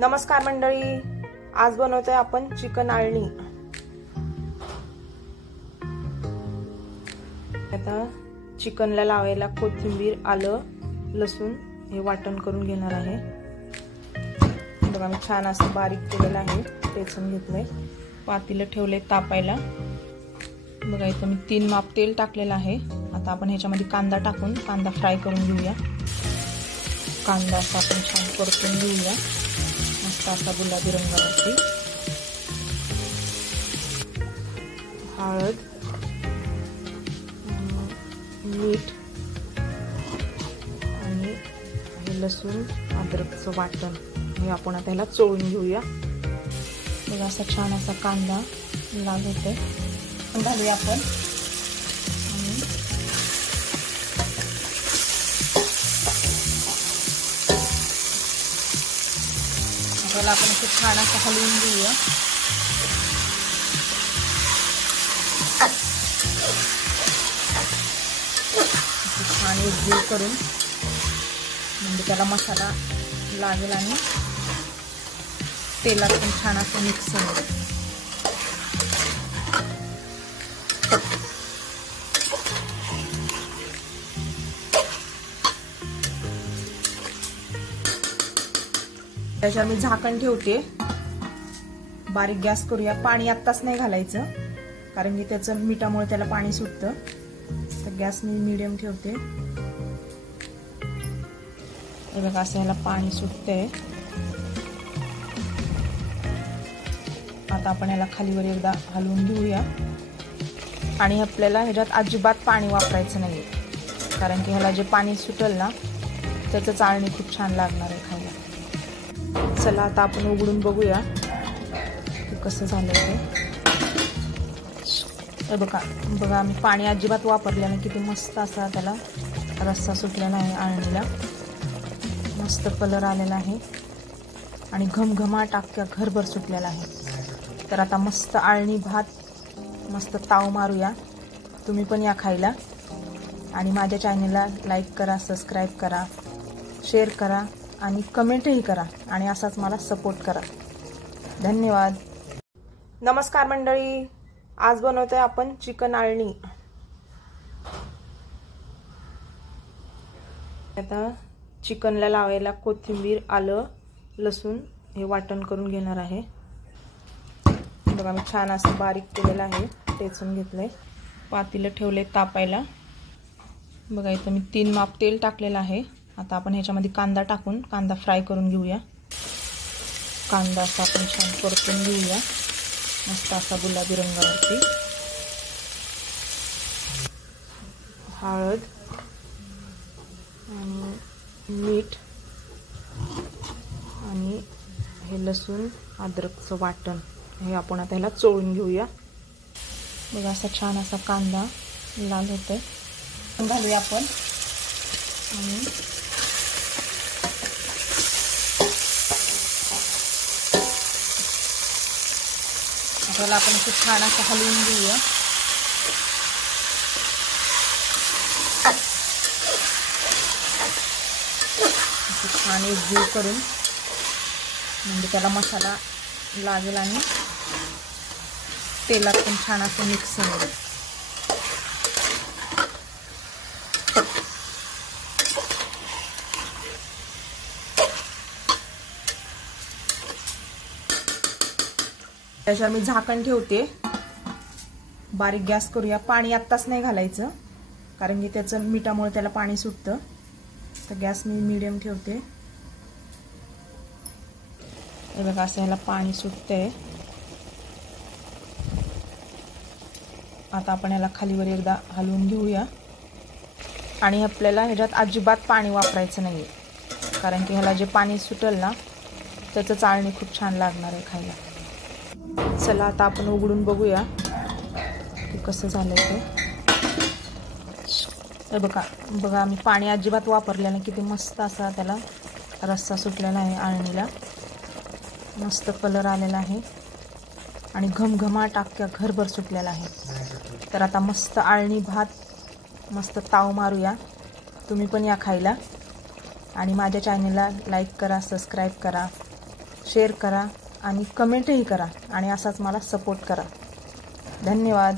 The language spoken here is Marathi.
नमस्कार मंडळी, आज बनवतोय आपण चिकन आळणी। आता चिकनला लावायला कोथिंबीर, आलं, लसूण हे वाटण करून घेणार आहे। बघा मी छान असं बारीक केलेलं आहे, ठेचून घेतलंय। पातेलं ठेवले तापायला। बघा इथं मी 3 माप तेल टाकलेलं आहे। आता आपण ह्याच्यामध्ये कांदा टाकून कांदा फ्राय करून घेऊया। कांदा असा आपण छान परतून घेऊया, मस्त असा गुलाबी रंगावरती। हळद, मीठ आणि हे लसूण अद्रकचं वाटण हे आपण आता ह्याला चोळून घेऊया। बघा असा छान असा कांदा लाल होते, घालूया आपण। त्याला आपण खूप छान असं हलवून घेऊया। छान एकजीव करून म्हणजे त्याला मसाला लागेल आणि तेलात पण छान असं मिक्स होईल। त्याच्यावर मी झाकण ठेवते, बारीक गॅस करूया। पाणी आत्ताच नाही घालायचं कारण की त्याचं मिठामुळे त्याला पाणी सुटतं। तर गॅस मी मीडियम ठेवते। हे बघा असं ह्याला पाणी सुटतंय। आता आपण याला खालीवर एकदा हलवून घेऊया। आणि आपल्याला ह्याच्यात अजिबात पाणी वापरायचं नाही, कारण की ह्याला जे पाणी सुटेल ना त्याचं चाळणी खूप छान लागणार आहे खायला। चला आता आपण उघडून बघूया की कसं झालं ते। बघा आम्ही पाणी अजिबात वापरलं नाही, किती मस्त असा त्याला रस्सा सुटलेला आहे। आळणीला मस्त कलर आलेला आहे आणि घमघमाट अख्ख्या घरभर सुटलेला आहे। तर आता मस्त आळणी भात मस्त ताव मारूया। तुम्ही पण या खायला आणि माझ्या चॅनलला लाईक करा, सबस्क्राईब करा, शेअर करा आणि कमेंटही करा आणि असाच मला सपोर्ट करा। धन्यवाद। नमस्कार मंडळी, आज बनवतोय आपण चिकन आळणी। आता चिकनला लावायला कोथिंबीर, आलं, लसूण हे वाटण करून घेणार आहे। बघा मी छान असं बारीक केलेलं आहे, ठेचून घेतलंय। पातेलं ठेवले तापायला। बघा इथं मी 3 माप तेल टाकलेलं आहे। आता आपण ह्याच्यामध्ये कांदा टाकून कांदा फ्राय करून घेऊया। कांदा असा आपण छान परतून घेऊया, मस्त असा गुलाबी रंगावरती। हळद आणि मीठ आणि हे लसूण अद्रकचं वाटण हे आपण आता ह्याला चोळून घेऊया। बघा असा छान असा कांदा लाल होतोय, घालूया आपण। आणि त्याला आपण खूप छान असं हलवून घेऊया। छान एकजीव करून म्हणजे त्याला मसाला लागेल आणि तेलात पण छान असं मिक्स होईल। त्याच्यावर मी झाकण ठेवते, बारीक गॅस करूया। पाणी आत्ताच नाही घालायचं कारण की त्याचं मिठामुळे त्याला पाणी सुटतं। तर गॅस मी मीडियम ठेवते। हे बघा असं ह्याला पाणी सुटतंय। आता आपण याला खालीवर एकदा हलवून घेऊया। आणि आपल्याला ह्याच्यात अजिबात पाणी वापरायचं नाही, कारण की ह्याला जे पाणी सुटेल ना त्याचं चाळणी खूप छान लागणार आहे खायला। चला आता आपण उघडून बघूया की कसं झालं ते। बघा आम्ही पाणी अजिबात वापरलं नाही, किती मस्त असा त्याला रस्सा सुटलेला आहे। आळणीला मस्त कलर आलेला आहे आणि घमघमाट अख्ख्या घरभर सुटलेला आहे। तर आता मस्त आळणी भात मस्त ताव मारूया। तुम्ही पण या खायला आणि माझ्या चॅनलला लाईक करा, सबस्क्राईब करा, शेअर करा आणि कमेंटही करा आणि असाच मला सपोर्ट करा. धन्यवाद.